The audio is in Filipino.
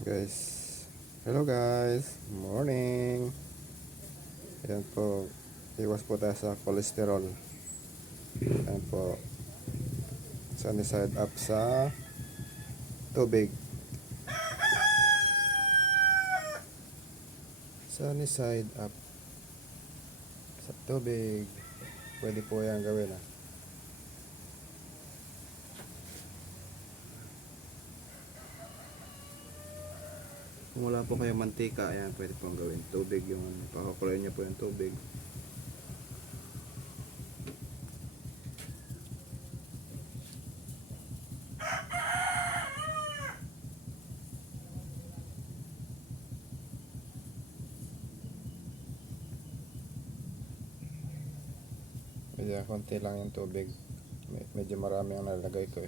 Guys, hello guys, morning. Ayan po, iwas po tayo sa cholesterol. Ayan po, sunny side up sa tubig. Sunny side up sa tubig. Pwede po yan gawin Kung wala po kayong mantika, ayan, pwede pong gawin tubig, yung pakukuloyin nyo po yung tubig. Medyo konti lang yung tubig. Medyo marami ang nalagay ko